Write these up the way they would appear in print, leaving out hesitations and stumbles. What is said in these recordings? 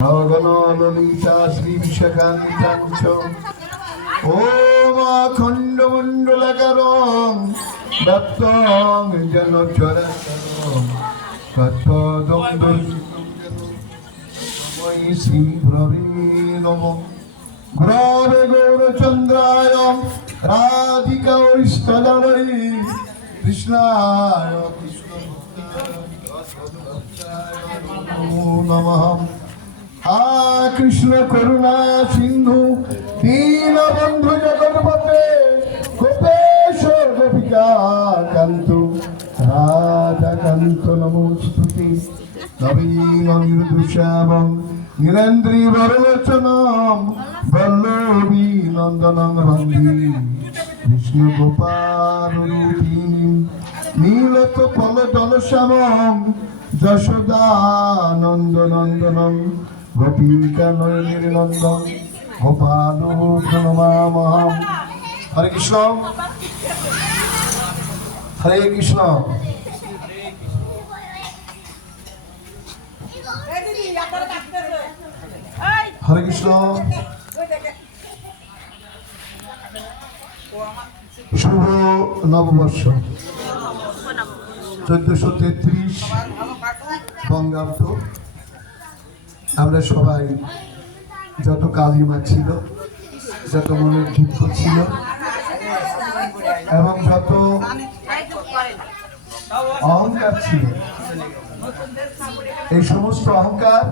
ললিতা শ্রী বিশাখান্তাঞ্চ ওম আখণ্ডমণ্ডলাকারং দত্তং যেন চরাচরং তৎপদময়ী শ্রী প্রভে নমঃ। গুরবে গৌরচন্দ্রায় রাধিকায় স্থলয়ে কৃষ্ণায় নমঃ। কৃষ্ণ করুণা সিন্ধু দীনবন্ধু জগৎপতে গোপেশ গোপিকা কান্ত রাধাকান্ত নমস্তুতে। নবীন নির্দোষাবং নীরেন্দ্রী বরলোচনম বল্লভী নন্দনং বন্দে কৃষ্ণ গোপাল রূপিণী নীলত পলদলশ্যামং যশোদা নন্দনন্দনং গোপিকা নয়নের নন্দন গোপাল প্রণমামহম। হরে কৃষ্ণ হরে কৃষ্ণ। হরে কৃষ্ণ। শুভ নববর্ষ 1433 বঙ্গাব্দ। আমরা সবাই যত কালিমা ছিল, যত মনের দুঃখ ছিল এবং যত অহংকার ছিল, এই সমস্ত অহংকার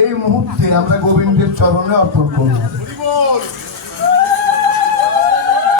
এই মুহূর্তে আমরা গোবিন্দের চরণে অর্পণ করব।